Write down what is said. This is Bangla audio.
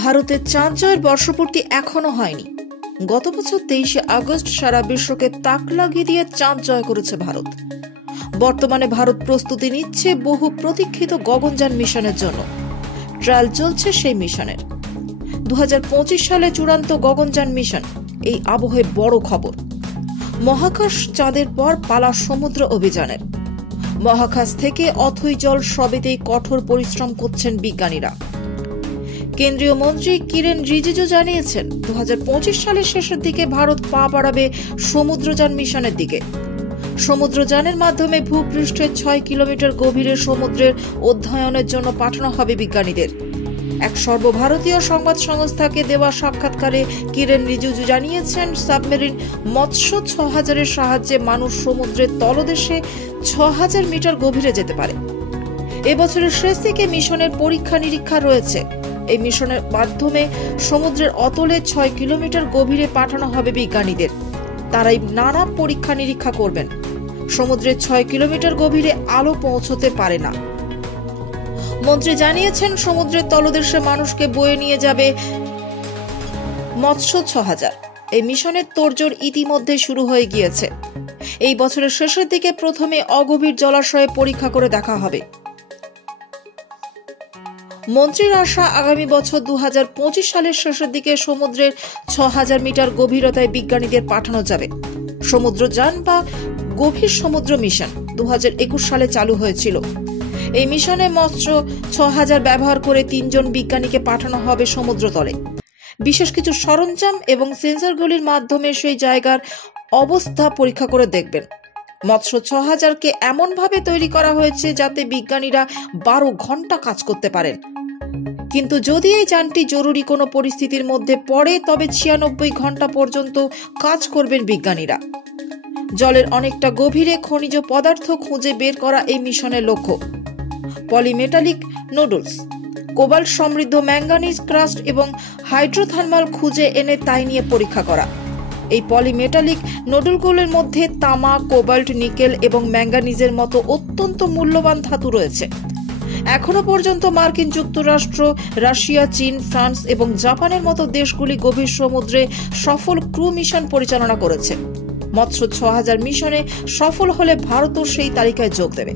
ভারতের চাঁদ জয়ের বর্ষপূর্তি এখনো হয়নি। গত বছর 23শে আগস্ট সারা বিশ্বকে তাক লাগিয়ে দিয়ে চাঁদ জয় করেছে ভারত। বর্তমানে ভারত প্রস্তুতি নিচ্ছে বহু প্রতীক্ষিত গগনযান মিশনের জন্য। ট্রায়াল চলছে সেই মিশনের। 2025 সালে চূড়ান্ত গগনযান মিশন। এই আবহে বড় খবর, মহাকাশ চাঁদের পর পালা সমুদ্র অভিযানের। মহাকাশ থেকে অথই জল সবেতেই কঠোর পরিশ্রম করছেন বিজ্ঞানীরা। কেন্দ্রীয় মন্ত্রী কিরেন রিজিজু জানিয়েছেন 2025 সালের শেষের দিকে ভারত পা বাড়াবে সমুদ্রযান মিশনের দিকে। সমুদ্রযানের মাধ্যমে ভূপৃষ্ঠের 6 কিলোমিটার গভীরে সমুদ্রের অধ্যয়নের জন্য পাঠানো হবে বিজ্ঞানীদের। এক সর্বভারতীয় সংবাদ সংস্থাকে দেওয়া সাক্ষাৎকারে কিরেন রিজিজু জানিয়েছেন, সাবমেরিন মৎস্য 6000-এর সাহায্যে মানুষ সমুদ্রের তলদেশে 6000 মিটার গভীরে যেতে পারে। এবছরের শেষ দিকে মিশনের পরীক্ষা নিরীক্ষা রয়েছে। এই মিশনের মাধ্যমে সমুদ্রের অতলে 6 কিলোমিটার গভীরে পাঠানো হবে বিজ্ঞানীদের। তারাই নানা পরীক্ষা নিরীক্ষা করবেন। সমুদ্রের 6 কিলোমিটার গভীরে আলো পৌঁছতে পারে না। মন্ত্রী জানিয়েছেন, সমুদ্রের তলদেশে মানুষকে বয়ে নিয়ে যাবে মৎস্য 6000। এই মিশনের তোড়জোড় ইতিমধ্যে শুরু হয়ে গিয়েছে। এই বছরের শেষের দিকে প্রথমে অগভীর জলাশয়ে পরীক্ষা করে দেখা হবে। মন্ত্রীর আশা, আগামী বছর 2025 সালের শেষের দিকে সমুদ্রের 6000 মিটার গভীরতায় বিজ্ঞানীদের পাঠানো যাবে। সমুদ্রযান বা গভীর সমুদ্র মিশন 2021 সালে চালু হয়েছিল। এই মিশনে মৎস্য 6000 ব্যবহার করে 3 জন বিজ্ঞানীকে পাঠানো হবে সমুদ্রতলে। বিশেষ কিছু সরঞ্জাম এবং সেন্সরগুলির মাধ্যমে সেই জায়গার অবস্থা পরীক্ষা করে দেখবেন। মৎস্য 6000-কে এমনভাবে তৈরি করা হয়েছে যাতে বিজ্ঞানীরা 12 ঘন্টা কাজ করতে পারেন। কিন্তু যদি এই যানটি জরুরি কোনো পরিস্থিতির মধ্যে পড়ে, তবে 96 ঘন্টা পর্যন্ত কাজ করবেন বিজ্ঞানীরা। জলের অনেকটা গভীরে খনিজ পদার্থ খুঁজে বের করা এই মিশনের লক্ষ্য। পলিমেটালিক নুডলস, কোবাল্ট সমৃদ্ধ ম্যাঙ্গানিজ ক্রাস্ট এবং হাইড্রোথার্মাল খুঁজে এনে তাই নিয়ে পরীক্ষা করা। এই পলিমেটালিক নোডলগুলোর মধ্যে তামা, কোবাল্ট, নিকেল এবং ম্যাঙ্গানিজের মতো অত্যন্ত মূল্যবান ধাতু রয়েছে। এখনো পর্যন্ত মার্কিন যুক্তরাষ্ট্র, রাশিয়া, চীন, ফ্রান্স এবং জাপানের মতো দেশগুলি গভীর সমুদ্রে সফল ক্রু মিশন পরিচালনা করেছে। মৎস্য 6000 মিশনে সফল হলে ভারতও সেই তালিকায় যোগ দেবে।